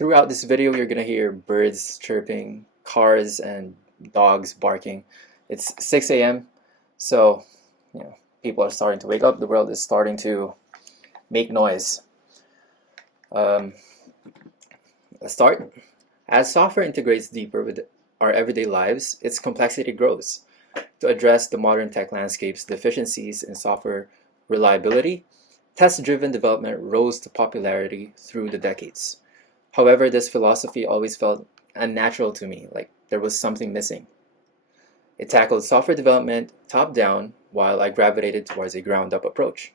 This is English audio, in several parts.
Throughout this video, you're gonna hear birds chirping, cars and dogs barking. It's 6 a.m. so people are starting to wake up. The world is starting to make noise. Let's start. As software integrates deeper with our everyday lives, its complexity grows. To address the modern tech landscape's deficiencies in software reliability, test-driven development rose to popularity through the decades. However, this philosophy always felt unnatural to me, like there was something missing. It tackled software development top-down, while I gravitated towards a ground-up approach.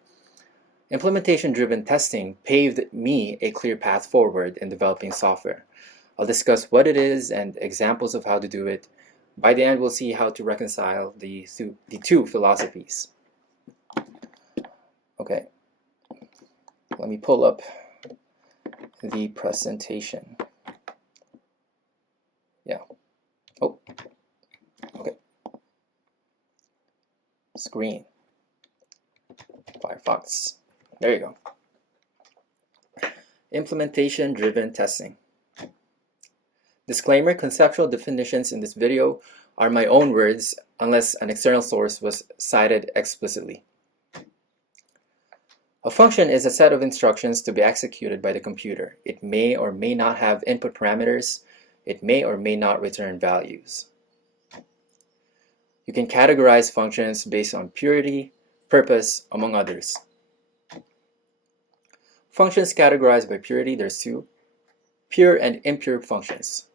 Implementation-driven testing paved me a clear path forward in developing software. I'll discuss what it is and examples of how to do it. By the end, we'll see how to reconcile the two philosophies. Okay, let me pull up the presentation. Yeah. Oh, okay. Screen. Firefox. There you go. Implementation-driven testing. Disclaimer: conceptual definitions in this video are my own words unless an external source was cited explicitly. A function is a set of instructions to be executed by the computer. It may or may not have input parameters. It may or may not return values. You can categorize functions based on purity, purpose, among others. Functions categorized by purity, there's two: pure and impure functions.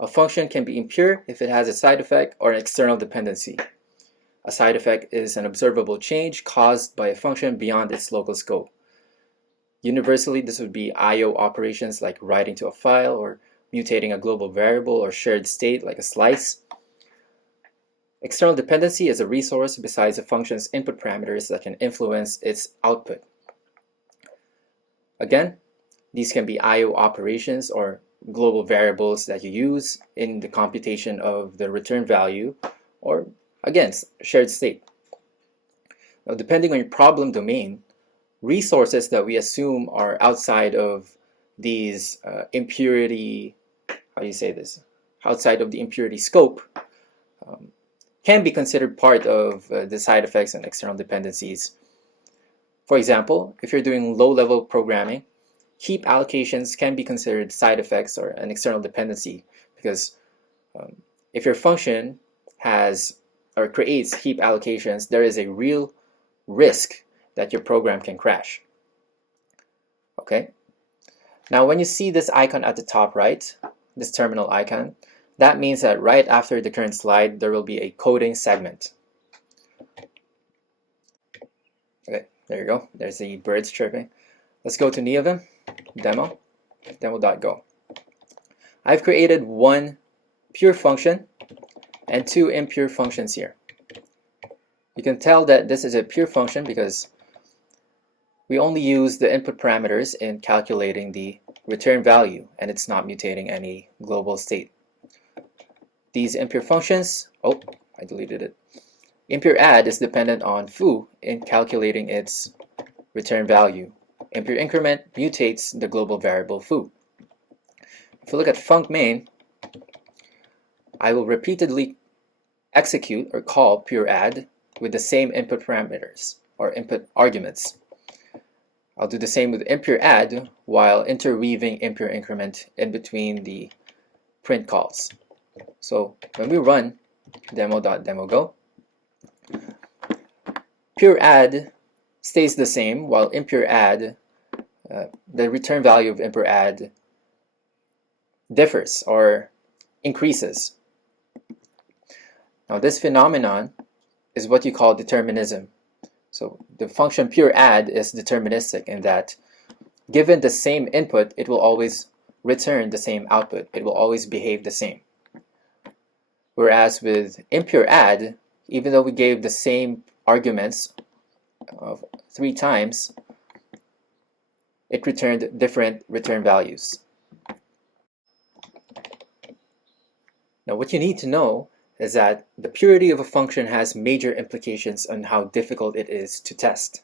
A function can be impure if it has a side effect or an external dependency. A side effect is an observable change caused by a function beyond its local scope. Universally, this would be I/O operations like writing to a file or mutating a global variable or shared state like a slice. External dependency is a resource besides a function's input parameters that can influence its output. Again, these can be I/O operations or global variables that you use in the computation of the return value, or again, shared state. Now, depending on your problem domain, resources that we assume are outside of these outside of the impurity scope, can be considered part of the side effects and external dependencies. For example, if you're doing low-level programming, heap allocations can be considered side effects or an external dependency, because if your function has or creates heap allocations, there is a real risk that your program can crash. Okay? Now, when you see this icon at the top right, this terminal icon, that means that right after the current slide, there will be a coding segment. Okay, there you go. There's the birds chirping. Let's go to Neovim, demo.go. I've created one pure function and two impure functions here. You can tell that this is a pure function because we only use the input parameters in calculating the return value, and it's not mutating any global state. These impure functions, oh, I deleted it. Impure add is dependent on foo in calculating its return value. Impure increment mutates the global variable foo. If you look at func main, I will repeatedly execute or call pure add with the same input parameters or input arguments. I'll do the same with impure add while interweaving impure increment in between the print calls. So when we run demo.go, pure add stays the same, while impure add, the return value of impure add differs or increases. Now, this phenomenon is what you call determinism. So the function pure add is deterministic in that given the same input, it will always return the same output. It will always behave the same. Whereas with impure add, even though we gave the same arguments 3 times, it returned different return values. Now, what you need to know is that the purity of a function has major implications on how difficult it is to test.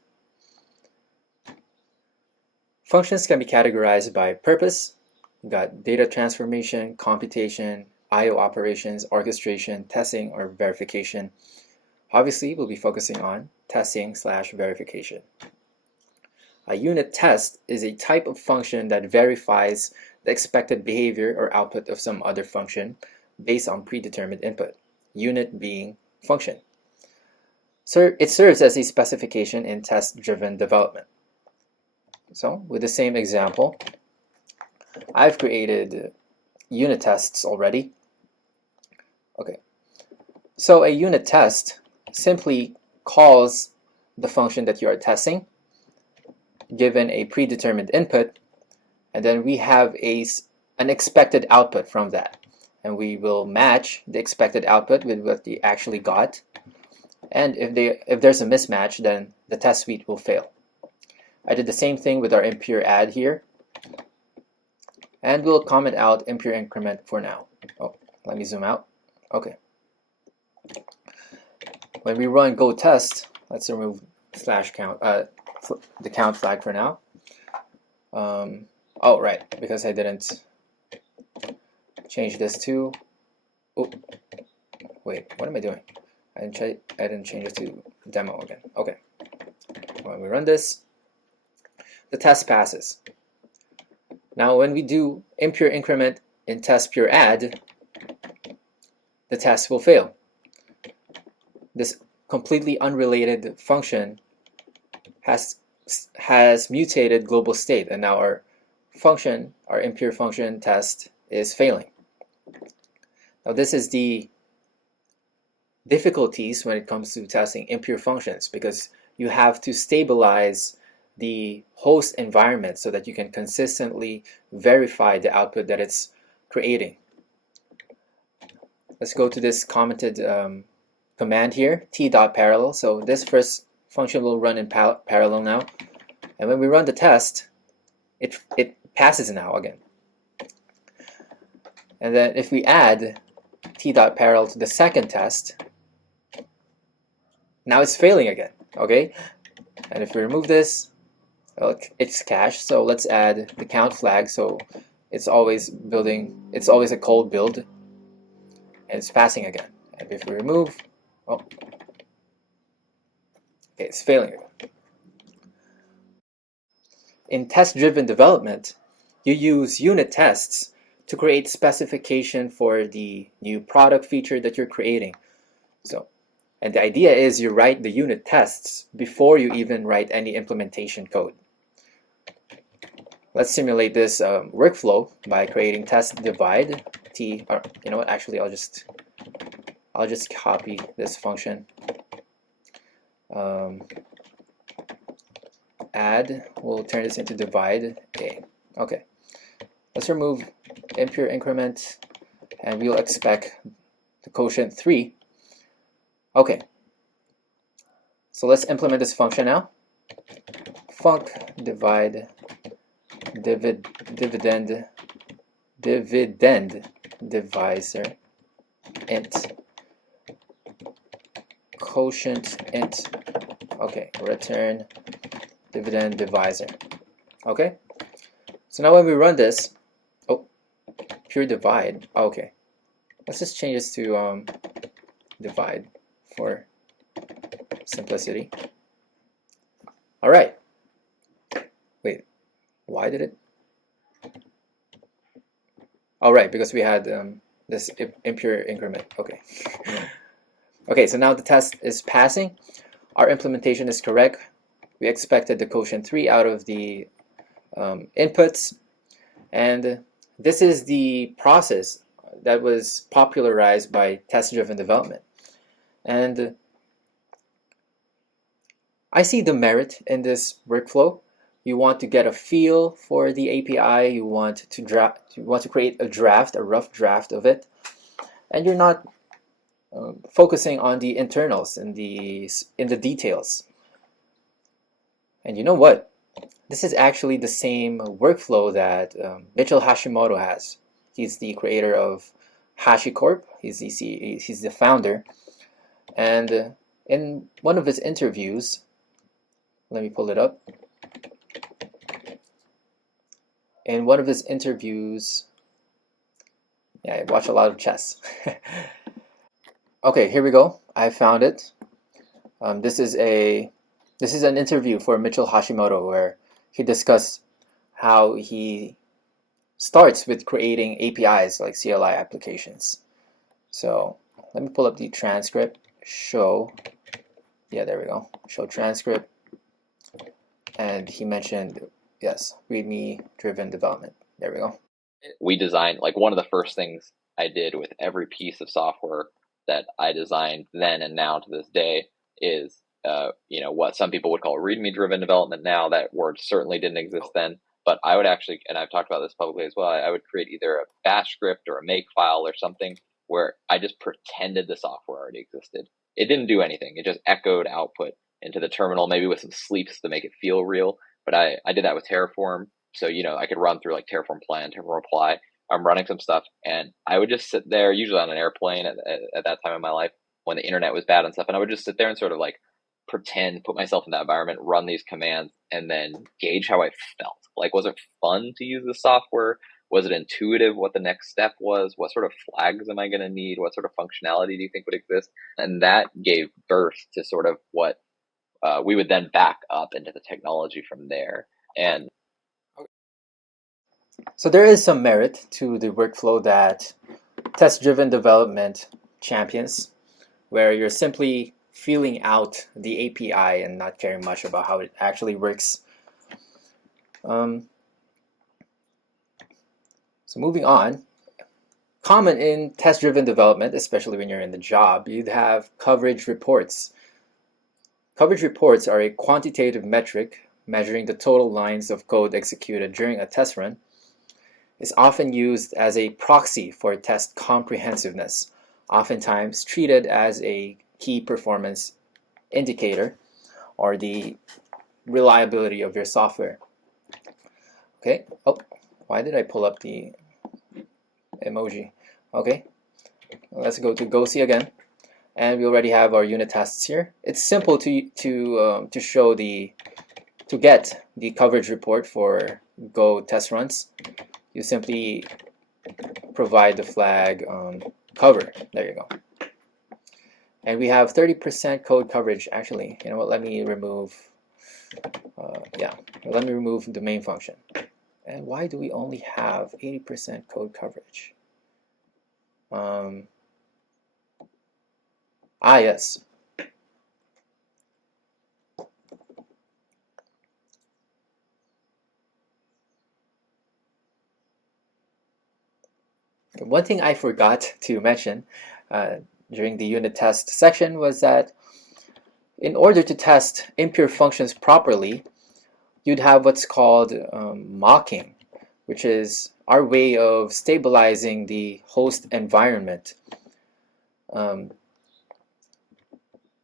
Functions can be categorized by purpose, You got data transformation, computation, I/O operations, orchestration, testing, or verification. Obviously, we'll be focusing on testing/verification. A unit test is a type of function that verifies the expected behavior or output of some other function based on predetermined input, unit being function. So it serves as a specification in test-driven development. So with the same example, I've created unit tests already. Okay, so a unit test simply calls the function that you are testing given a predetermined input, and then we have an expected output from that, and we will match the expected output with what they actually got, and if there's a mismatch, then the test suite will fail. I did the same thing with our impure add here, and we'll comment out impure increment for now. Oh, let me zoom out. Okay. When we run go test, let's remove /count, the count flag for now. Oh, right, because I didn't change this to. Oh, wait, what am I doing? I didn't change it to demo again. Okay. When we run this, the test passes. Now, when we do impure increment in test pure add, the test will fail. This completely unrelated function has mutated global state, and now our impure function test is failing. Now this is the difficulties when it comes to testing impure functions, because you have to stabilize the host environment so that you can consistently verify the output that it's creating. Let's go to this commented command here, t.parallel. So this first function will run in parallel now, and when we run the test, it passes now again. And then if we add t.parallel to the second test, now it's failing again. Okay, and if we remove this, well, it's cached, so let's add the count flag so it's always a cold build, and it's passing again. And if we remove, oh, okay, it's failing again. In test-driven development, you use unit tests to create specification for the new product feature that you're creating. And the idea is you write the unit tests before you even write any implementation code. Let's simulate this workflow by creating test divide t. Or, you know what? Actually, I'll just copy this function. Add. We'll turn this into divide a. Okay. Let's remove impure increment, and we'll expect the quotient 3. Okay. So let's implement this function now. Func divide dividend divisor int quotient int. Okay, return dividend divisor. Okay, so now when we run this, oh, pure divide. Okay, let's just change this to divide for simplicity. All right. Wait, why did it? All right, because we had this impure increment. Okay. Okay, so now the test is passing. Our implementation is correct. We expected the quotient 3 out of the inputs, and this is the process that was popularized by test-driven development. And I see the merit in this workflow. You want to get a feel for the API. You want to create a rough draft of it, and you're not focusing on the internals and in the details. And you know what? This is actually the same workflow that Mitchell Hashimoto has. He's the creator of HashiCorp. He's the founder. And in one of his interviews, let me pull it up. in one of his interviews, yeah, I watch a lot of chess. Okay, here we go. I found it. This is an interview for Mitchell Hashimoto where he discussed how he starts with creating APIs like CLI applications. So let me pull up the transcript. Yeah, there we go. Show transcript. And he mentioned, yes, README driven development. There we go. We designed, like, one of the first things I did with every piece of software that I designed then and now to this day is, what some people would call README driven development now. That word certainly didn't exist then, but I would actually, and I've talked about this publicly as well, I would create either a bash script or a make file or something where I just pretended the software already existed. It didn't do anything. It just echoed output into the terminal, maybe with some sleeps to make it feel real. But I did that with Terraform. So, I could run through like Terraform plan, Terraform apply. I'm running some stuff, and I would just sit there, usually on an airplane at that time in my life when the internet was bad and stuff. And I would just sit there and sort of like pretend, put myself in that environment, run these commands, and then gauge how I felt. Like, was it fun to use the software? Was it intuitive what the next step was? What sort of flags am I going to need? What sort of functionality do you think would exist? And that gave birth to sort of what we would then back up into the technology from there. And so there is some merit to the workflow that test-driven development champions, where you're simply feeling out the API and not caring much about how it actually works. So moving on, common in test-driven development, especially when you're in the job, you'd have coverage reports. Coverage reports are a quantitative metric measuring the total lines of code executed during a test run. It's often used as a proxy for test comprehensiveness, oftentimes treated as a key performance indicator or the reliability of your software. Okay, oh, why did I pull up the emoji? Okay, let's go to Gosi again, and we already have our unit tests here. It's simple to get the coverage report for Go test runs. You simply provide the flag cover. There you go. And we have 30% code coverage. Actually, you know what? Let me remove. Let me remove the main function. And why do we only have 80% code coverage? Yes. One thing I forgot to mention during the unit test section was that in order to test impure functions properly, you'd have what's called mocking, which is our way of stabilizing the host environment.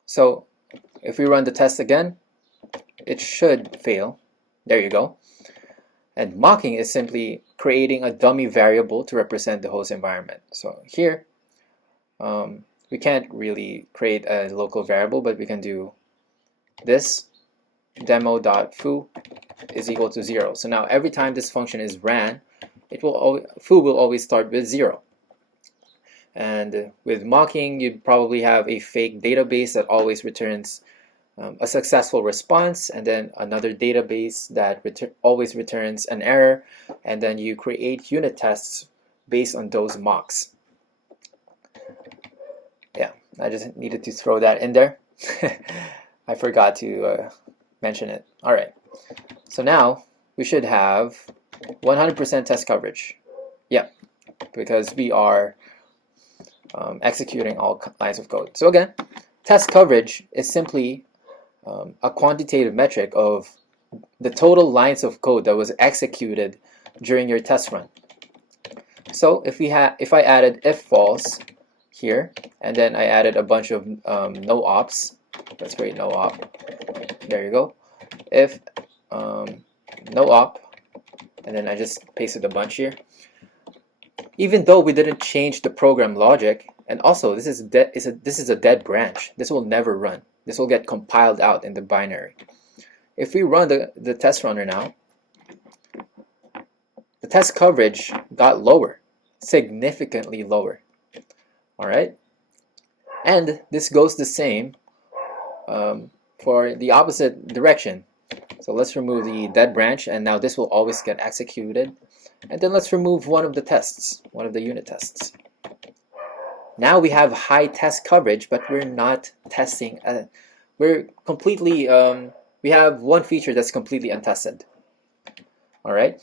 So if we run the test again, it should fail. There you go. And mocking is simply creating a dummy variable to represent the host environment. So here, we can't really create a local variable, but we can do this demo.foo is equal to 0. So now every time this function is ran, foo will always start with 0. And with mocking, you'd probably have a fake database that always returns a successful response, and then another database that always returns an error, and then you create unit tests based on those mocks. Yeah, I just needed to throw that in there. I forgot to mention it. All right, so now we should have 100% test coverage. Yeah, because we are executing all lines of code. So again, test coverage is simply a quantitative metric of the total lines of code that was executed during your test run. So if I added if false here, and then I added a bunch of no ops, let's create no op. There you go. If no op, and then I just pasted a bunch here. Even though we didn't change the program logic, and also this is a dead branch. This will never run. This will get compiled out in the binary. If we run the test runner now, test coverage got lower, significantly lower. All right, and this goes the same for the opposite direction. So let's remove the dead branch, and now this will always get executed. And then let's remove one of the tests, one of the unit tests. Now we have high test coverage, but we're not testing. We're completely, we have one feature that's completely untested. All right,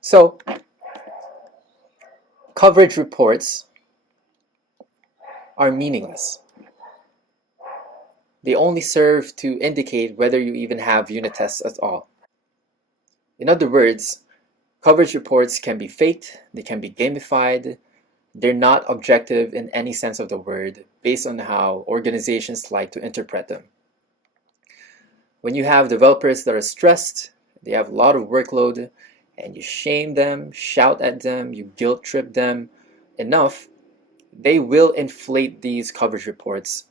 so coverage reports are meaningless. They only serve to indicate whether you even have unit tests at all. In other words, coverage reports can be faked, they can be gamified, they're not objective in any sense of the word based on how organizations like to interpret them. When you have developers that are stressed, they have a lot of workload, and you shame them, shout at them, you guilt trip them enough, they will inflate these coverage reports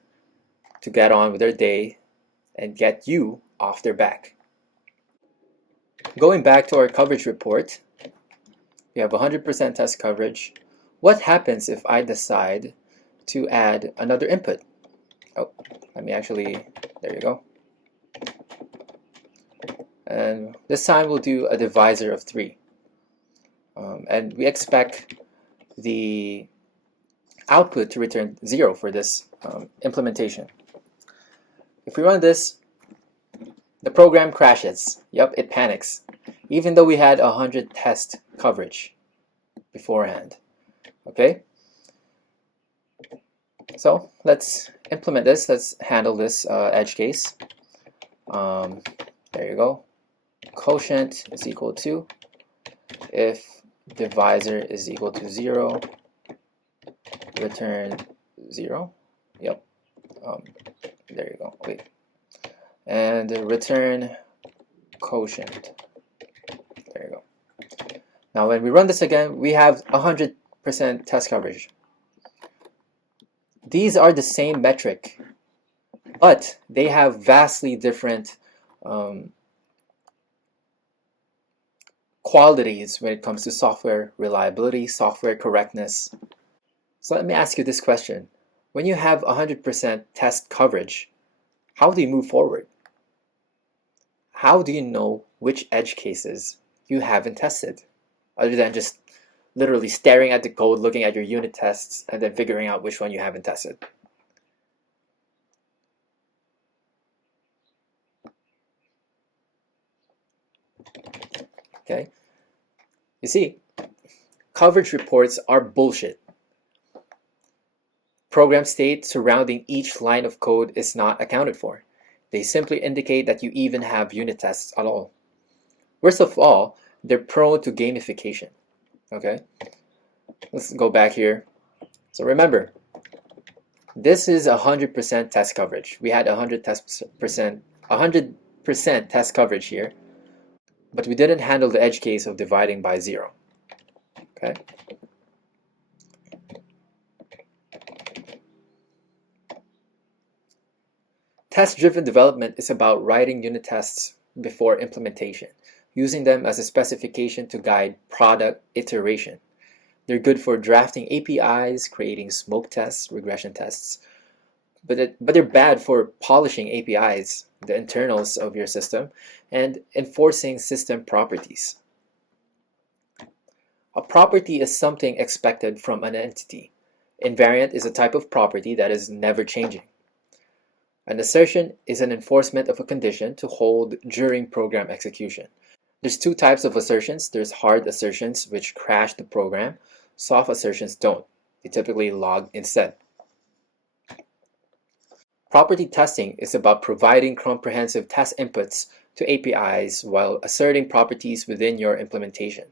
to get on with their day and get you off their back. Going back to our coverage report, we have 100% test coverage. What happens if I decide to add another input? Oh, let me actually, there you go. And this time we'll do a divisor of 3. And we expect the output to return 0 for this implementation. If we run this, the program crashes. Yep, it panics, even though we had 100 test coverage beforehand. Okay, so let's implement this. Let's handle this edge case. There you go. Quotient is equal to, if divisor is equal to 0, return 0. Yep. There you go. Wait. And return quotient. There you go. Now when we run this again, we have 100% test coverage. These are the same metric, but they have vastly different qualities when it comes to software reliability, software correctness. So let me ask you this question. When you have 100% test coverage, how do you move forward? How do you know which edge cases you haven't tested, other than just literally staring at the code, looking at your unit tests, and then figuring out which one you haven't tested? Okay, you see, coverage reports are bullshit. Program state surrounding each line of code is not accounted for. They simply indicate that you even have unit tests at all. Worst of all, they're prone to gamification. Okay, let's go back here. So remember, this is 100% test coverage. We had 100% test coverage here, but we didn't handle the edge case of dividing by 0. Okay. Test-driven development is about writing unit tests before implementation, using them as a specification to guide product iteration. They're good for drafting APIs, creating smoke tests, regression tests, but they're bad for polishing APIs, the internals of your system, and enforcing system properties. A property is something expected from an entity. Invariant is a type of property that is never changing. An assertion is an enforcement of a condition to hold during program execution. There's 2 types of assertions. There's hard assertions, which crash the program. Soft assertions don't. They typically log instead. Property testing is about providing comprehensive test inputs to APIs while asserting properties within your implementation.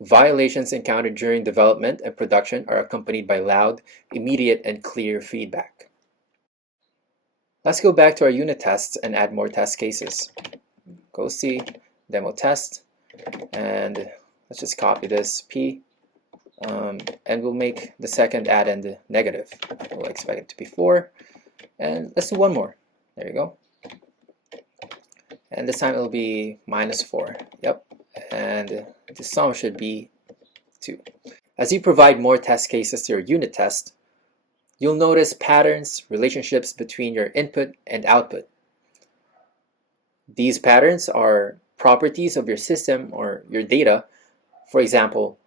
Violations encountered during development and production are accompanied by loud, immediate, and clear feedback. Let's go back to our unit tests and add more test cases. Go see demo test, and let's just copy this P, and we'll make the second addend negative. We'll expect it to be 4, and let's do one more. There you go. And this time it'll be -4. Yep, and the sum should be 2. As you provide more test cases to your unit test, you'll notice patterns, relationships between your input and output. These patterns are properties of your system or your data. For example,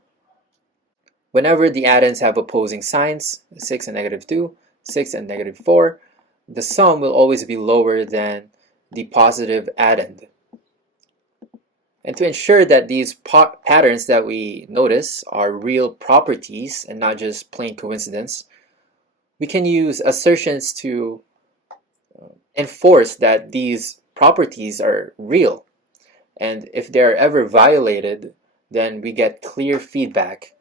whenever the addends have opposing signs, 6 and -2, 6 and -4, the sum will always be lower than the positive addend. And to ensure that these patterns that we notice are real properties and not just plain coincidence, we can use assertions to enforce that these properties are real. And if they are ever violated, then we get clear feedback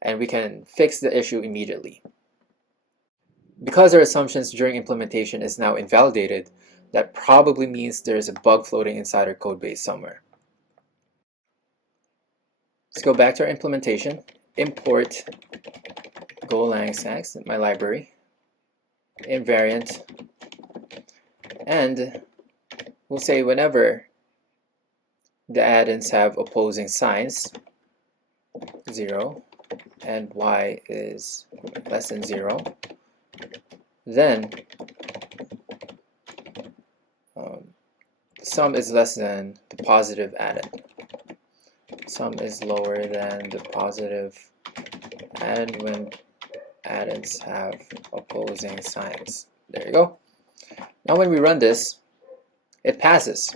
and we can fix the issue immediately. Because our assumptions during implementation is now invalidated, that probably means there's a bug floating inside our code base somewhere. Let's go back to our implementation. Import Golang stacks, my library, invariant, and we'll say whenever the addends have opposing signs, 0 and y is less than 0, then sum is less than the positive addend. Sum is lower than the positive addend when addends have opposing signs. There you go. Now when we run this, it passes.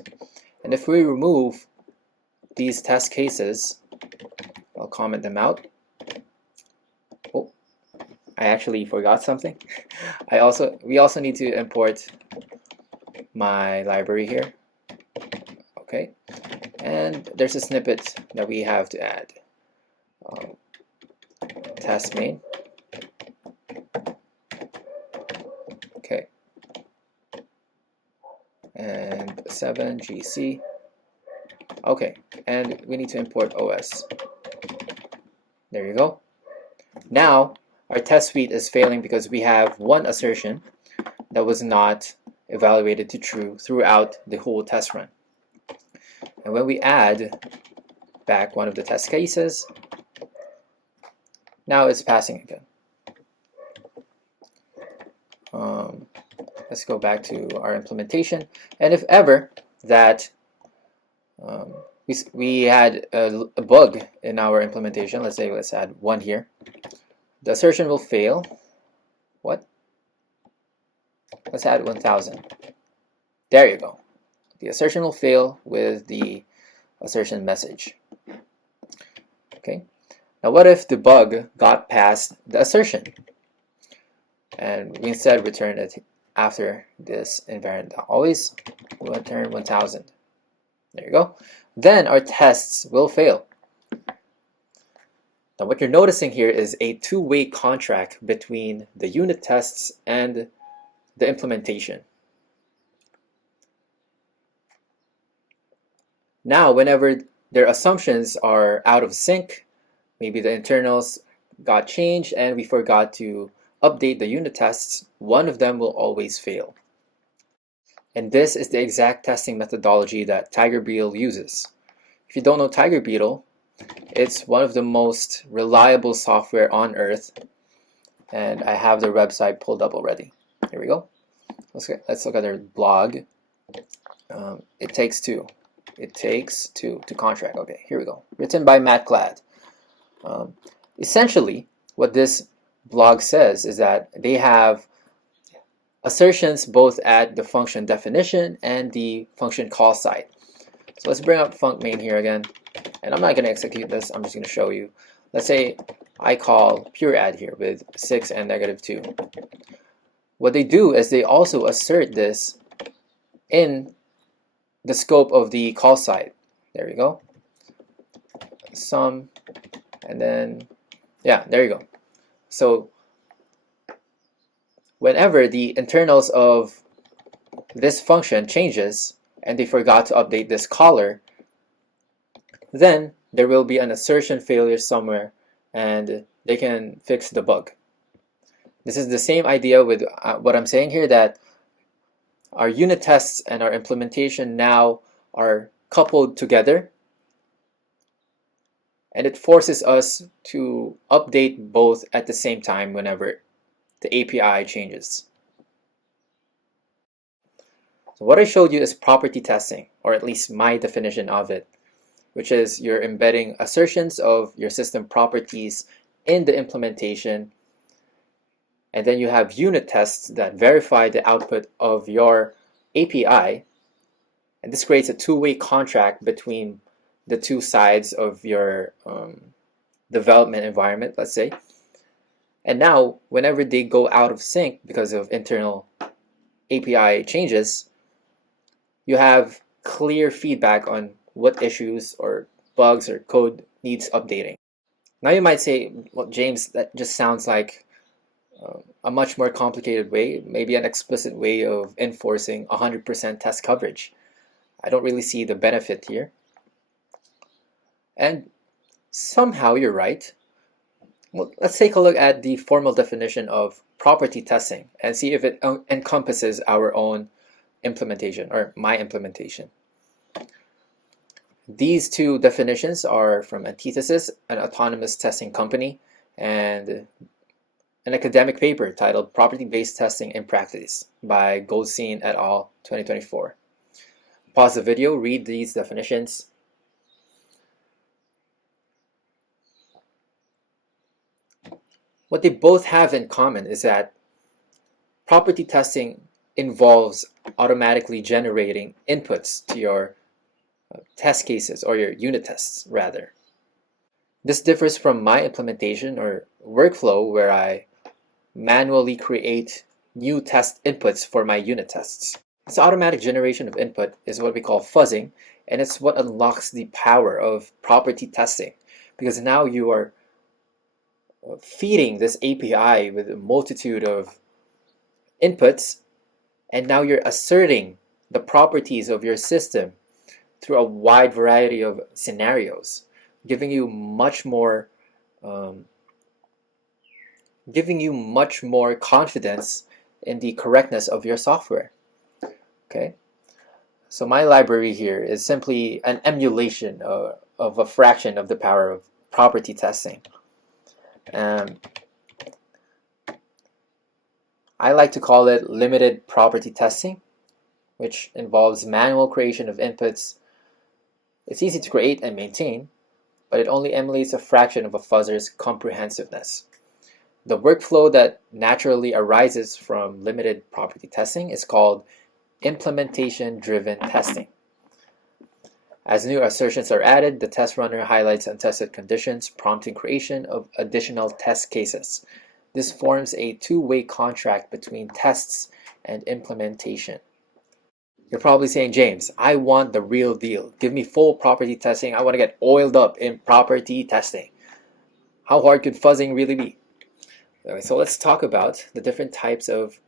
And if we remove these test cases, I'll comment them out. Oh, I actually forgot something. We also need to import my library here. Okay, and there's a snippet that we have to add. Test main. Okay, and 7 GC. Okay, and we need to import OS. There you go. Now our test suite is failing because we have one assertion that was not evaluated to true throughout the whole test run. And when we add back one of the test cases, now it's passing again. Let's go back to our implementation. And if ever that we had a bug in our implementation, let's add 1 here, the assertion will fail. What? Let's add 1000. There you go. The assertion will fail with the assertion message. Okay. Now what if the bug got past the assertion? And we instead return it after this invariant always. We'll return 1000. There you go. Then our tests will fail. Now what you're noticing here is a two-way contract between the unit tests and the implementation. Now whenever their assumptions are out of sync, maybe the internals got changed and we forgot to update the unit tests, one of them will always fail. And this is the exact testing methodology that Tigerbeetle uses. If you don't know Tigerbeetle, it's one of the most reliable software on earth, and I have their website pulled up already. Here we go. Let's look at their blog. It takes two. It takes two to contract. Okay, here we go. Written by Matt Glad. Essentially, what this blog says is that they have assertions both at the function definition and the function call side. So let's bring up func main here again. And I'm not going to execute this. I'm just going to show you. Let's say I call pure add here with 6 and -2. What they do is they also assert this in the scope of the call side. There you go. Sum, and then, yeah, there you go. So whenever the internals of this function changes and they forgot to update this caller, then there will be an assertion failure somewhere and they can fix the bug. This is the same idea with what I'm saying here, that our unit tests and our implementation now are coupled together, and it forces us to update both at the same time whenever the API changes. So what I showed you is property testing, or at least my definition of it, which is you're embedding assertions of your system properties in the implementation, and then you have unit tests that verify the output of your API, and this creates a two-way contract between the two sides of your development environment, let's say. And now, whenever they go out of sync because of internal API changes, you have clear feedback on what issues or bugs or code needs updating. Now you might say, well, James, that just sounds like a much more complicated way, maybe an explicit way of enforcing 100% test coverage. I don't really see the benefit here. And somehow you're right. Well, let's take a look at the formal definition of property testing and see if it encompasses our own implementation or my implementation. These two definitions are from Antithesis, an autonomous testing company, and an academic paper titled Property-Based Testing in Practice by Goldstein et al. 2024. Pause the video, read these definitions. What they both have in common is that property testing involves automatically generating inputs to your test cases, or your unit tests rather. This differs from my implementation or workflow where I manually create new test inputs for my unit tests. This automatic generation of input is what we call fuzzing, and it's what unlocks the power of property testing, because now you are feeding this API with a multitude of inputs, and now you're asserting the properties of your system through a wide variety of scenarios, giving you much more confidence in the correctness of your software. Okay, so my library here is simply an emulation of a fraction of the power of property testing. I like to call it limited property testing, which involves manual creation of inputs. It's easy to create and maintain, but it only emulates a fraction of a fuzzer's comprehensiveness. The workflow that naturally arises from limited property testing is called implementation-driven testing. As new assertions are added, the test runner highlights untested conditions, prompting creation of additional test cases. This forms a two-way contract between tests and implementation. You're probably saying, James, I want the real deal. Give me full property testing. I want to get oiled up in property testing. How hard could fuzzing really be? Okay, so let's talk about the different types of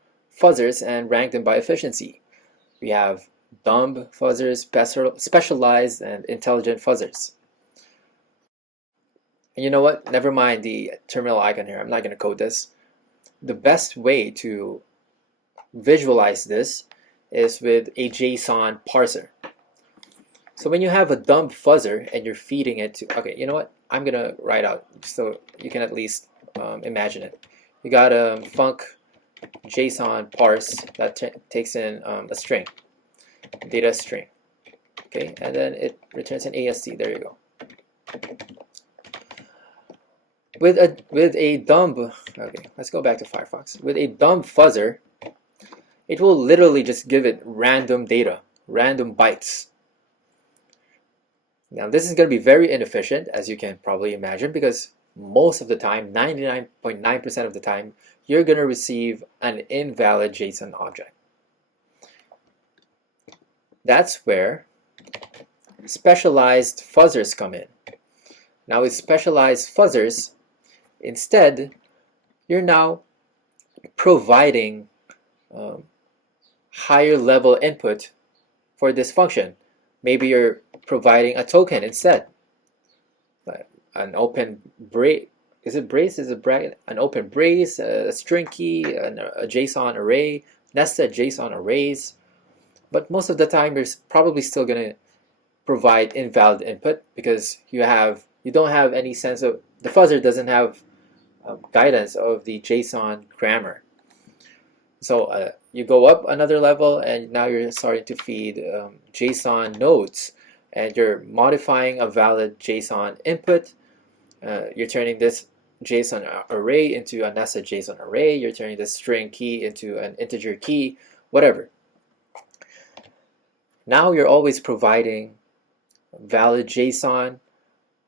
fuzzers and rank them by efficiency. We have dumb fuzzers, specialized, and intelligent fuzzers. And you know what? Never mind the terminal icon here. I'm not going to code this. The best way to visualize this is with a JSON parser. So when you have a dumb fuzzer and you're feeding it to, okay, you know what? I'm going to write out so you can at least imagine it. You got a func JSON parse that takes in a string, data string. Okay, and then it returns an AST. There you go. With a dumb, okay, let's go back to Firefox. With a dumb fuzzer, it will literally just give it random data, random bytes. Now this is going to be very inefficient, as you can probably imagine, because most of the time, 99.9% of the time, you're going to receive an invalid JSON object. That's where specialized fuzzers come in. Now with specialized fuzzers, instead, you're now providing higher level input for this function. Maybe you're providing a token instead. An open brace, is it brace? Is it bracket? An open brace, a string key, a JSON array, nested JSON arrays. But most of the time, you're probably still going to provide invalid input because you you don't have any sense of, the fuzzer doesn't have guidance of the JSON grammar. So you go up another level, and now you're starting to feed JSON nodes, and you're modifying a valid JSON input. You're turning this JSON array into a nested JSON array. You're turning this string key into an integer key, whatever. Now you're always providing valid JSON,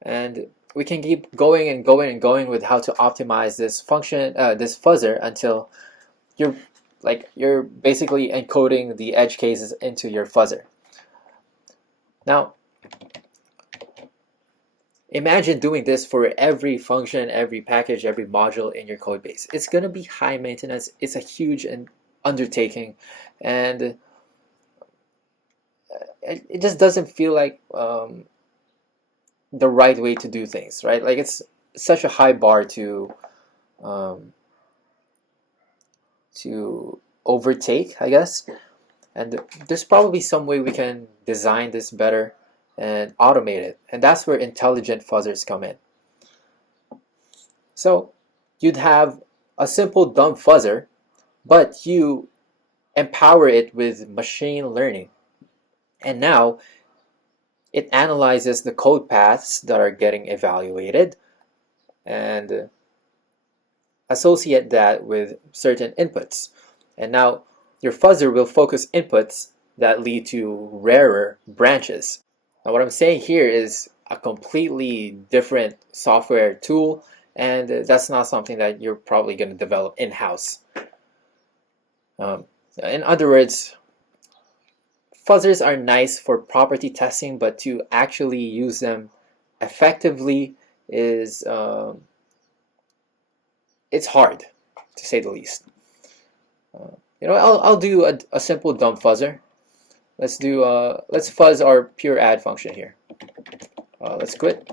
and we can keep going and going and going with how to optimize this function, this fuzzer, until you're basically encoding the edge cases into your fuzzer. Now, imagine doing this for every function, every package, every module in your code base. It's going to be high maintenance. It's a huge undertaking, and it just doesn't feel like the right way to do things, right? Like, it's such a high bar to overtake, I guess. And there's probably some way we can design this better and automate it. And that's where intelligent fuzzers come in. So you'd have a simple dumb fuzzer, but you empower it with machine learning. And now it analyzes the code paths that are getting evaluated and associate that with certain inputs. And now your fuzzer will focus inputs that lead to rarer branches. Now what I'm saying here is a completely different software tool, and that's not something that you're probably going to develop in-house. In other words, fuzzers are nice for property testing, but to actually use them effectively is it's hard, to say the least. I'll do a simple dumb fuzzer. Let's fuzz our pure add function here. Let's quit,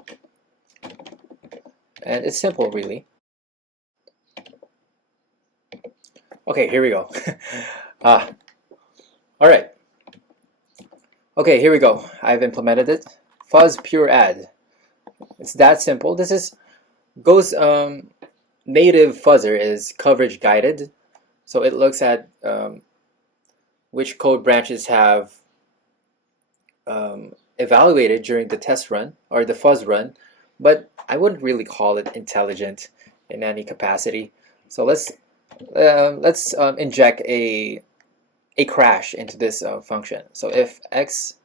and it's simple, really. Okay, here we go. All right. Okay, here we go. I've implemented it. Fuzz pure add. It's that simple. This is Go's native fuzzer is coverage guided, so it looks at which code branches have evaluated during the test run or the fuzz run, but I wouldn't really call it intelligent in any capacity. So let's inject a crash into this function. So if x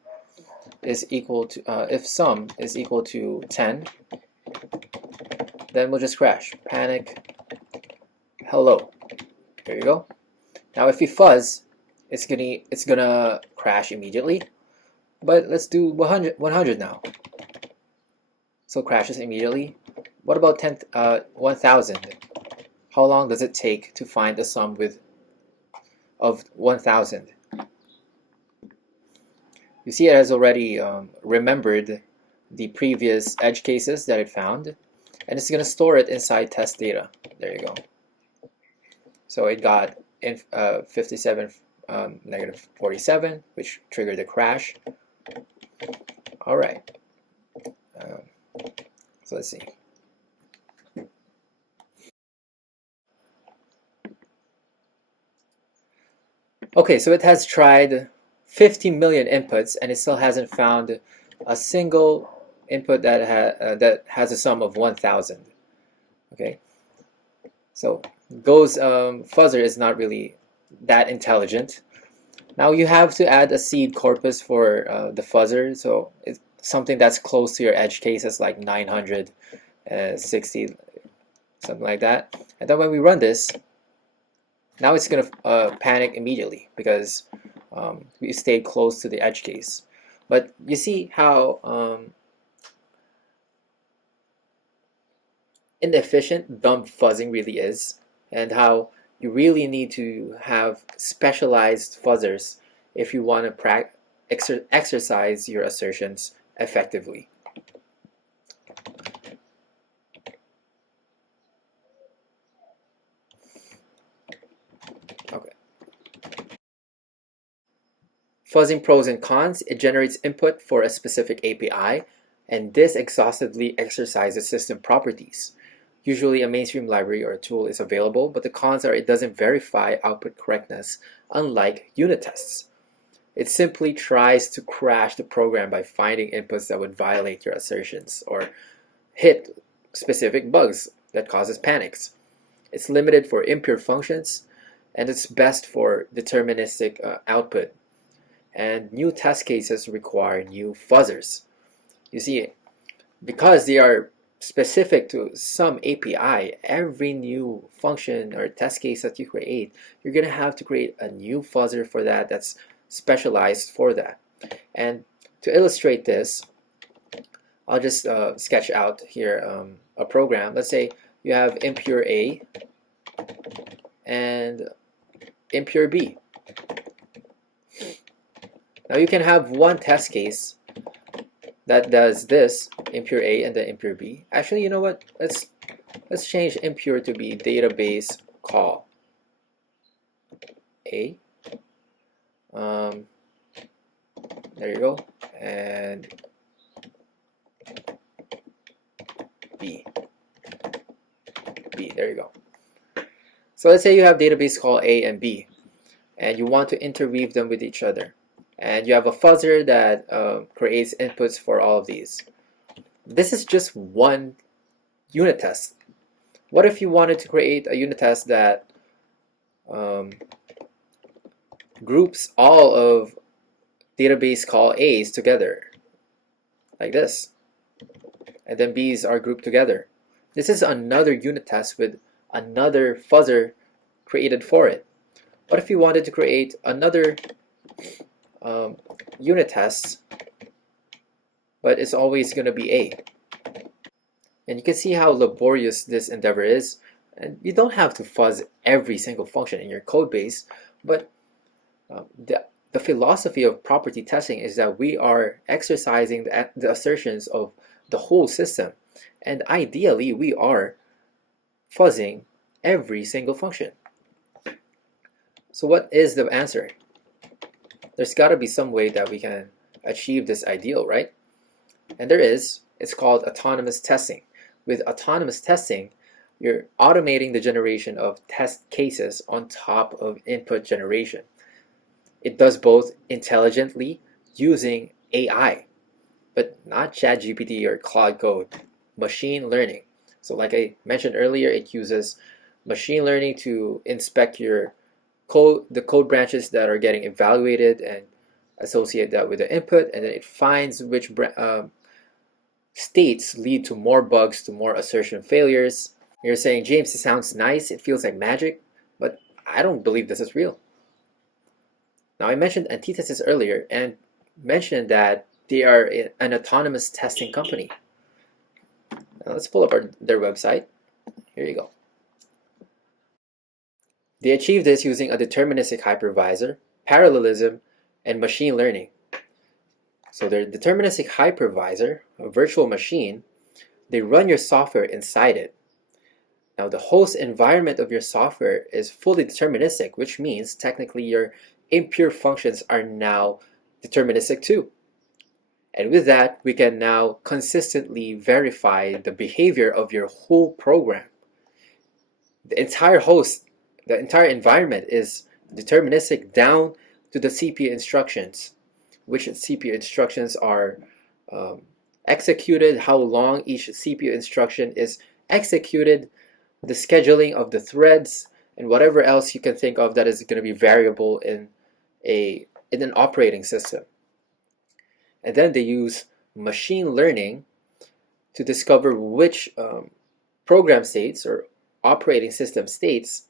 is equal to if sum is equal to 10, then we'll just crash. Panic hello. There you go. Now if we fuzz, it's gonna crash immediately. But let's do 100 now. So crashes immediately. What about 1000? How long does it take to find the sum of 1000? You see, it has already remembered the previous edge cases that it found, and it's going to store it inside test data. There you go. So it got 57 negative 47, which triggered the crash. All right. So let's see. Okay, so it has tried 50 million inputs, and it still hasn't found a single input that has a sum of 1000. Okay, so Go's fuzzer is not really that intelligent. Now you have to add a seed corpus for the fuzzer, so it's something that's close to your edge cases, like 960, something like that. And then when we run this, now it's going to panic immediately because we stayed close to the edge case. But you see how inefficient dumb fuzzing really is, and how you really need to have specialized fuzzers if you want to exercise your assertions effectively. Okay. Fuzzing pros and cons. It generates input for a specific API, and this exhaustively exercises system properties. Usually a mainstream library or a tool is available, but the cons are it doesn't verify output correctness, unlike unit tests. It simply tries to crash the program by finding inputs that would violate your assertions or hit specific bugs that causes panics. It's limited for impure functions, and it's best for deterministic output. And new test cases require new fuzzers. You see, because they are specific to some API, every new function or test case that you create, you're going to have to create a new fuzzer for that that's specialized for that. And to illustrate this, I'll just sketch out here a program. Let's say you have impure A and impure B. Now you can have one test case that does this, impure A and then impure B. Actually, you know what? Let's change impure to be database call A. There you go. And B. There you go. So let's say you have database call A and B, and you want to interweave them with each other. And you have a fuzzer that creates inputs for all of these. This is just one unit test. What if you wanted to create a unit test that groups all of database call A's together, like this, and then B's are grouped together? This is another unit test with another fuzzer created for it. What if you wanted to create another unit test, but it's always going to be A? And you can see how laborious this endeavor is. And you don't have to fuzz every single function in your code base, but the philosophy of property testing is that we are exercising the assertions of the whole system, and ideally we are fuzzing every single function. So what is the answer? There's got to be some way that we can achieve this ideal, right? And there is. It's called autonomous testing. With autonomous testing, you're automating the generation of test cases on top of input generation. It does both intelligently using AI, but not ChatGPT or Claude Code, machine learning. So like I mentioned earlier, it uses machine learning to inspect your code, the code branches that are getting evaluated, and associate that with the input, and then it finds which states lead to more bugs, to more assertion failures. You're saying, James, it sounds nice, it feels like magic, but I don't believe this is real. Now, I mentioned Antithesis earlier and mentioned that they are an autonomous testing company. Now, let's pull up their website. Here you go. They achieve this using a deterministic hypervisor, parallelism, and machine learning. So their deterministic hypervisor, a virtual machine, they run your software inside it. Now the host environment of your software is fully deterministic, which means technically your impure functions are now deterministic too. And with that, we can now consistently verify the behavior of your whole program. The entire host, the entire environment is deterministic down to the CPU instructions, which CPU instructions are executed, how long each CPU instruction is executed, the scheduling of the threads, and whatever else you can think of that is going to be variable in an operating system. And then they use machine learning to discover which program states or operating system states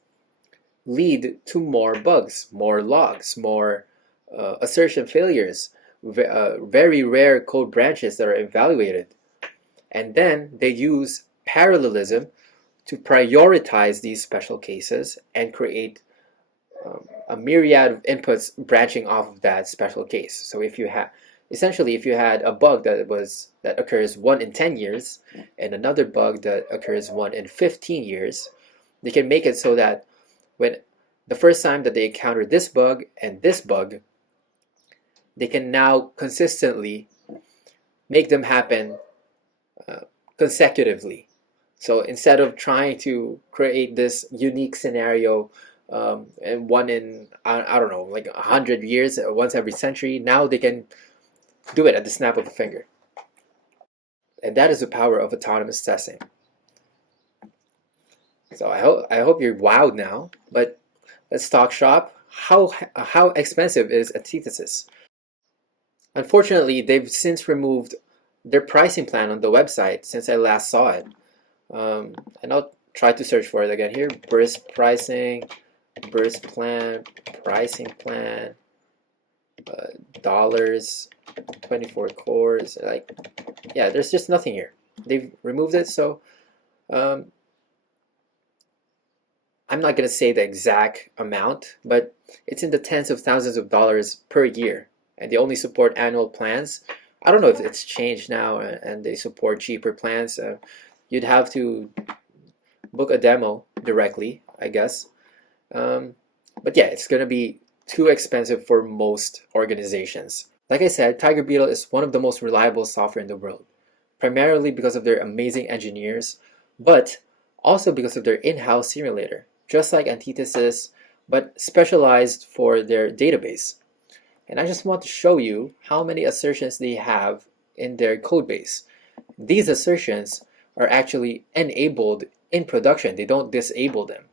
lead to more bugs, more logs, more assertion failures, very rare code branches that are evaluated. And then they use parallelism to prioritize these special cases and create a myriad of inputs branching off of that special case. So if you have essentially, if you had a bug that occurs 1 in 10 years and another bug that occurs 1 in 15 years, they can make it so that when the first time that they encounter this bug and this bug, they can now consistently make them happen consecutively. So instead of trying to create this unique scenario and one in, I don't know, like 100 years, once every century, now they can do it at the snap of a finger. And that is the power of autonomous testing. So I hope you're wowed now, but let's talk shop. How expensive is Antithesis? Unfortunately, they've since removed their pricing plan on the website since I last saw it. And I'll try to search for it again here. Burst pricing, burst plan, pricing plan, dollars, 24 cores. Like, yeah, there's just nothing here. They've removed it, so I'm not gonna say the exact amount, but it's in the tens of thousands of dollars per year, and they only support annual plans. I don't know if it's changed now and they support cheaper plans. You'd have to book a demo directly, I guess. But yeah, it's gonna be too expensive for most organizations. Like I said, Tigerbeetle is one of the most reliable software in the world, primarily because of their amazing engineers, but also because of their in-house simulator, just like Antithesis, but specialized for their database. And I just want to show you how many assertions they have in their code base. These assertions are actually enabled in production. They don't disable them,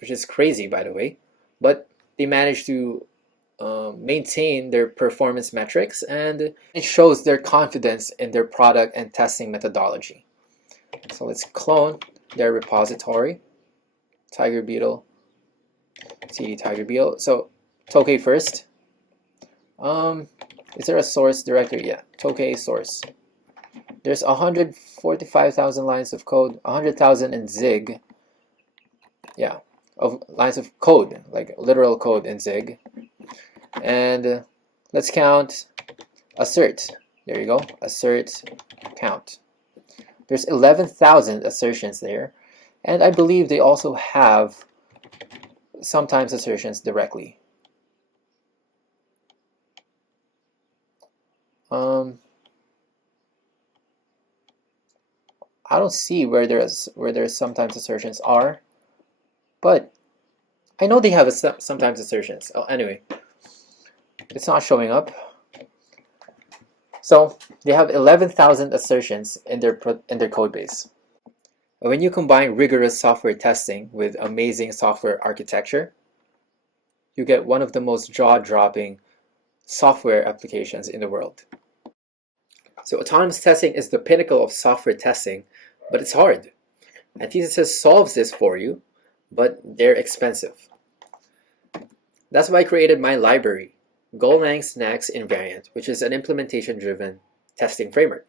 which is crazy, by the way. But they manage to maintain their performance metrics, and it shows their confidence in their product and testing methodology. So let's clone their repository, Tigerbeetle, cd Tigerbeetle. So Tokay first. Is there a source directory? Yeah, Tokay source. There's 145,000 lines of code, 100,000 in Zig. Yeah, of lines of code, like literal code in Zig. And let's count assert. There you go, assert count. There's 11,000 assertions there, and I believe they also have sometimes assertions directly. I don't see where there's sometimes assertions are, but I know they have sometimes assertions. Oh, anyway, it's not showing up. So they have 11,000 assertions in their code base. When you combine rigorous software testing with amazing software architecture, you get one of the most jaw-dropping software applications in the world. So autonomous testing is the pinnacle of software testing, but it's hard. Antithesis solves this for you, but they're expensive. That's why I created my library, Goldstein's Next Invariant, which is an implementation-driven testing framework.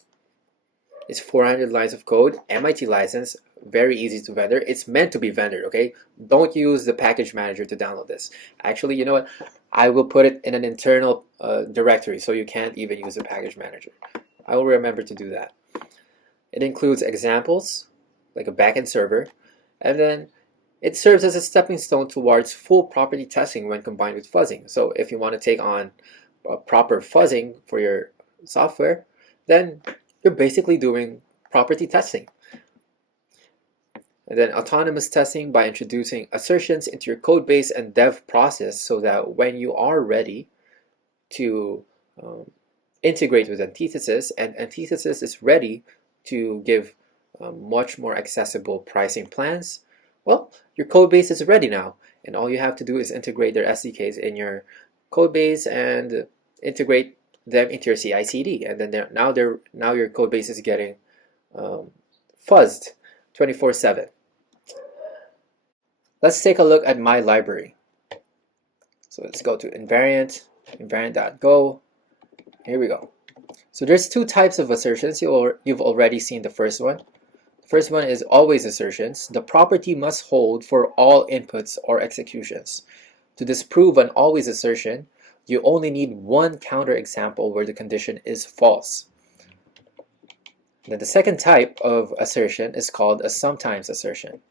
It's 400 lines of code, MIT license, very easy to vendor. It's meant to be vendored, okay? Don't use the package manager to download this. Actually, you know what? I will put it in an internal directory, so you can't even use the package manager. I will remember to do that. It includes examples, like a backend server, and then it serves as a stepping stone towards full property testing when combined with fuzzing. So if you want to take on proper fuzzing for your software, then you're basically doing property testing. And then autonomous testing by introducing assertions into your code base and dev process so that when you are ready to integrate with Antithesis, and Antithesis is ready to give much more accessible pricing plans, well, your code base is ready now, and all you have to do is integrate their SDKs in your code base and integrate them into your CI/CD, and then now your code base is getting fuzzed 24/7. Let's take a look at my library. So let's go to invariant.go. Here we go. So there's two types of assertions. You've already seen the first one. The first one is always assertions. The property must hold for all inputs or executions. To disprove an always assertion, you only need one counterexample where the condition is false. Then the second type of assertion is called a sometimes assertion.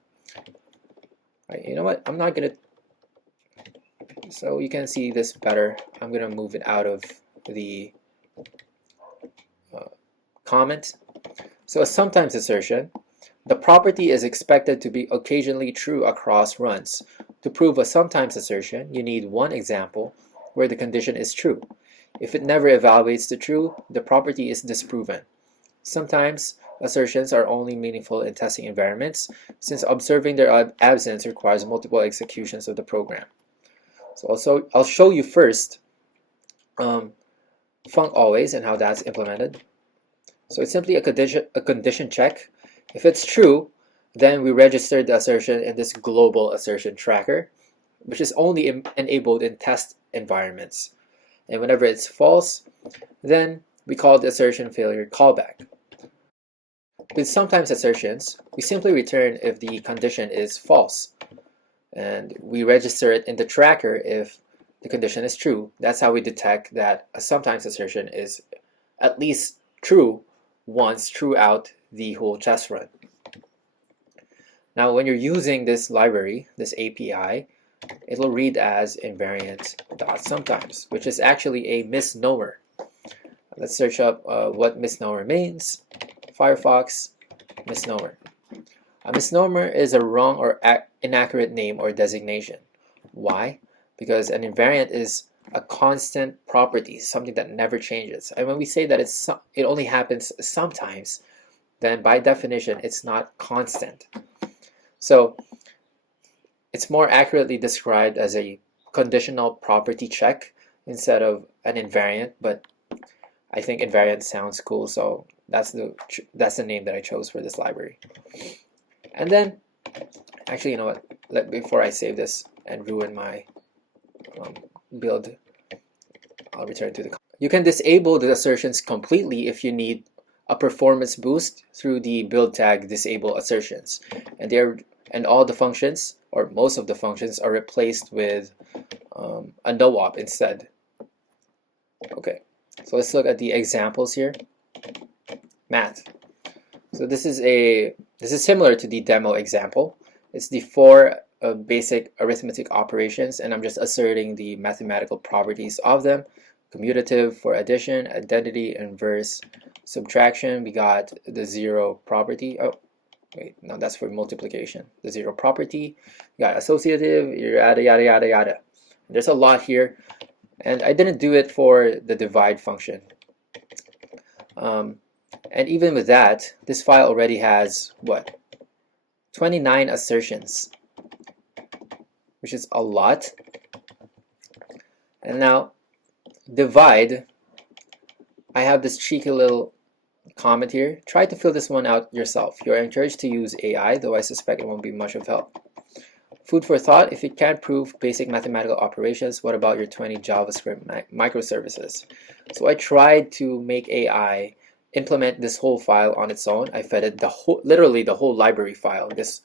Right, you know what? I'm not going to, so you can see this better, I'm going to move it out of the comment. So a sometimes assertion, the property is expected to be occasionally true across runs. To prove a sometimes assertion, you need one example where the condition is true. If it never evaluates to true, the property is disproven. Sometimes assertions are only meaningful in testing environments, since observing their absence requires multiple executions of the program. So also, I'll show you first func always and how that's implemented. So it's simply a condition check. If it's true, then we register the assertion in this global assertion tracker, which is only enabled in test environments. And whenever it's false, then we call the assertion failure callback. With sometimes assertions, we simply return if the condition is false, and we register it in the tracker if the condition is true. That's how we detect that a sometimes assertion is at least true once throughout the whole test run. Now, when you're using this library, this API, it will read as invariant.sometimes, which is actually a misnomer. Let's search up what misnomer means. Firefox misnomer. A misnomer is a wrong or inaccurate name or designation. Why? Because an invariant is a constant property, something that never changes. And when we say that it only happens sometimes, then by definition it's not constant. So it's more accurately described as a conditional property check instead of an invariant, but I think invariant sounds cool, so that's the name that I chose for this library. And then, actually, you know what? Before I save this and ruin my build, I'll return to the. You can disable the assertions completely if you need a performance boost through the build tag disable assertions, and all the functions or most of the functions are replaced with a no-op instead. Okay, so let's look at the examples here. Math. So this is similar to the demo example. It's the 4 basic arithmetic operations, and I'm just asserting the mathematical properties of them. Commutative for addition, identity, inverse, subtraction. We got the 0 property. Oh, wait, no, that's for multiplication. The 0 property. We got associative, yada, yada, yada, yada. There's a lot here, and I didn't do it for the divide function. And even with that, this file already has, what, 29 assertions, which is a lot. And now, divide, I have this cheeky little comment here. Try to fill this one out yourself. You're encouraged to use AI, though I suspect it won't be much of help. Food for thought, if it can't prove basic mathematical operations, what about your 20 JavaScript microservices? So I tried to make AI implement this whole file on its own. I fed it literally the whole library file, this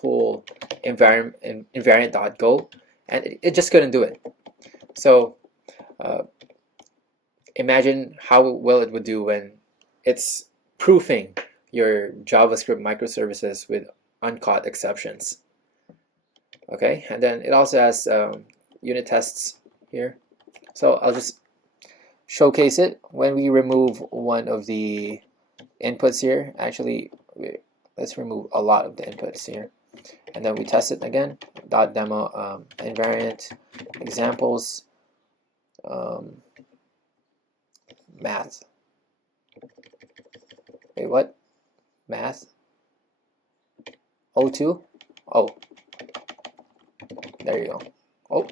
whole invariant.go, and it just couldn't do it. So imagine how well it would do when it's proofing your JavaScript microservices with uncaught exceptions. Okay, and then it also has unit tests here. So I'll just showcase it. When we remove one of the inputs here, actually, let's remove a lot of the inputs here. And then we test it again. .demo invariant examples math. Wait, what? Math? O2? Oh. There you go. Oh.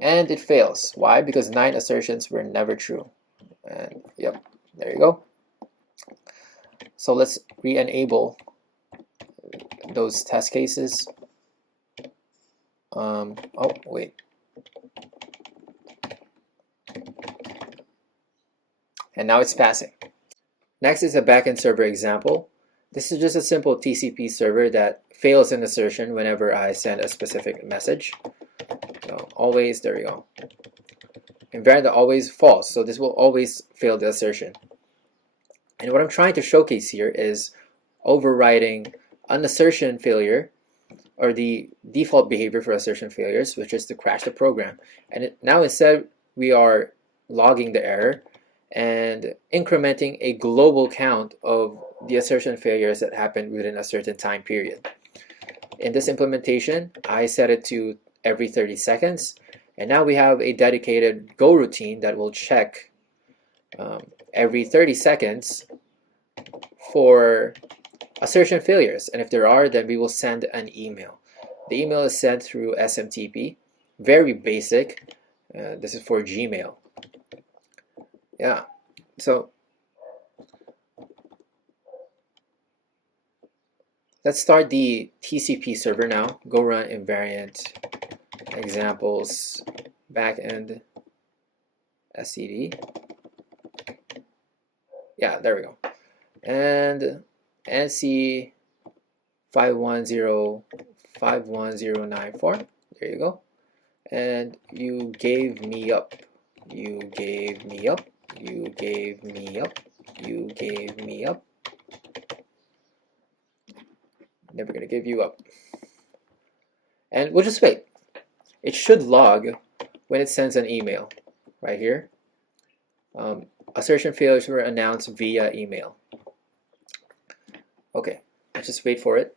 And it fails. Why? Because 9 assertions were never true. And yep, there you go. So let's re-enable those test cases. Oh, wait. And now it's passing. Next is a backend server example. This is just a simple TCP server that fails an assertion whenever I send a specific message. So always, there we go. Invariant always false, so this will always fail the assertion. And what I'm trying to showcase here is overriding an assertion failure, or the default behavior for assertion failures, which is to crash the program. And now instead we are logging the error, and incrementing a global count of the assertion failures that happened within a certain time period. In this implementation, I set it to every 30 seconds, and now we have a dedicated Go routine that will check every 30 seconds for assertion failures, and if there are, then we will send an email. The email is sent through SMTP, very basic. This is for Gmail. Yeah, so let's start the TCP server now. Go run invariant examples backend SCD. Yeah, there we go. And NC 510-51094. There you go. And you gave me up. You gave me up. You gave me up. You gave me up. Never gonna give you up. And we'll just wait. It should log when it sends an email right here. Assertion failures were announced via email. Okay, let's just wait for it.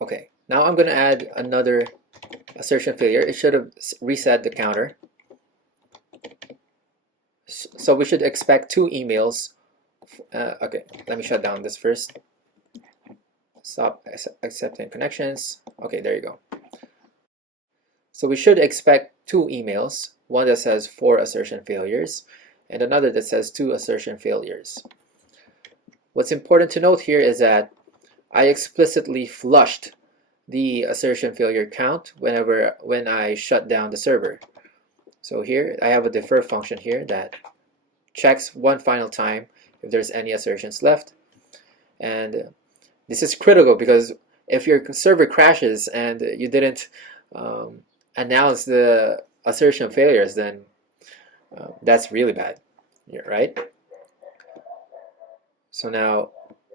Okay, now I'm going to add another assertion failure. It should have reset the counter. So we should expect 2 emails. Okay, let me shut down this first. Stop accepting connections. Okay, there you go. So we should expect 2 emails, one that says 4 assertion failures and another that says 2 assertion failures. What's important to note here is that I explicitly flushed the assertion failure count when I shut down the server. So here I have a defer function here that checks one final time if there's any assertions left. And this is critical because if your server crashes and you didn't announce the assertion failures, then that's really bad, right? So now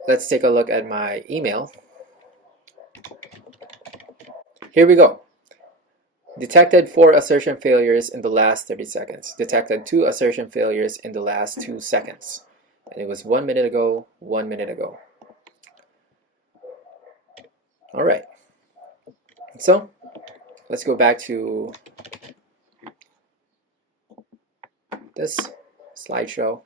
let's take a look at my email. Here we go. Detected 4 assertion failures in the last 30 seconds. Detected 2 assertion failures in the last 2 seconds. And it was 1 minute ago, 1 minute ago. All right. So let's go back to this slideshow.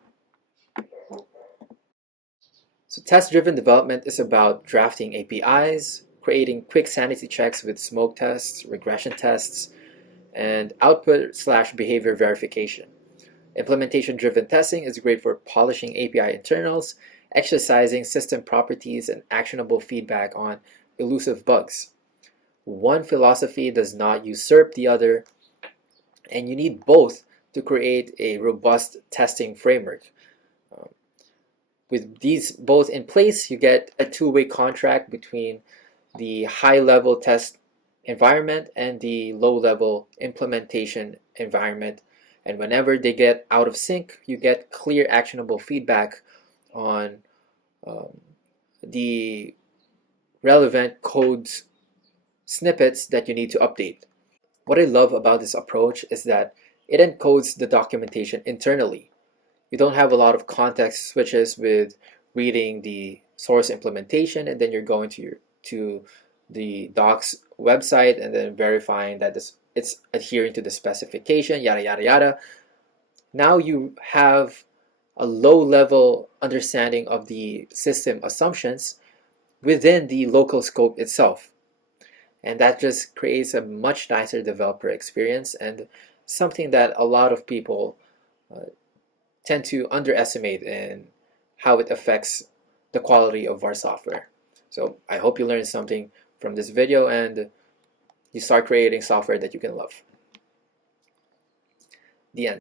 So test-driven development is about drafting APIs, creating quick sanity checks with smoke tests, regression tests, and output/behavior verification. Implementation-driven testing is great for polishing API internals, exercising system properties, and actionable feedback on elusive bugs. One philosophy does not usurp the other, and you need both to create a robust testing framework. With these both in place, you get a two-way contract between the high-level test environment and the low-level implementation environment. And whenever they get out of sync, you get clear, actionable feedback on the relevant codes snippets that you need to update. What I love about this approach is that it encodes the documentation internally. You don't have a lot of context switches with reading the source implementation and then you're going to the docs website and then verifying that it's adhering to the specification, yada yada yada. Now you have a low-level understanding of the system assumptions within the local scope itself. And that just creates a much nicer developer experience and something that a lot of people tend to underestimate in how it affects the quality of our software. So I hope you learned something from this video and you start creating software that you can love. The end.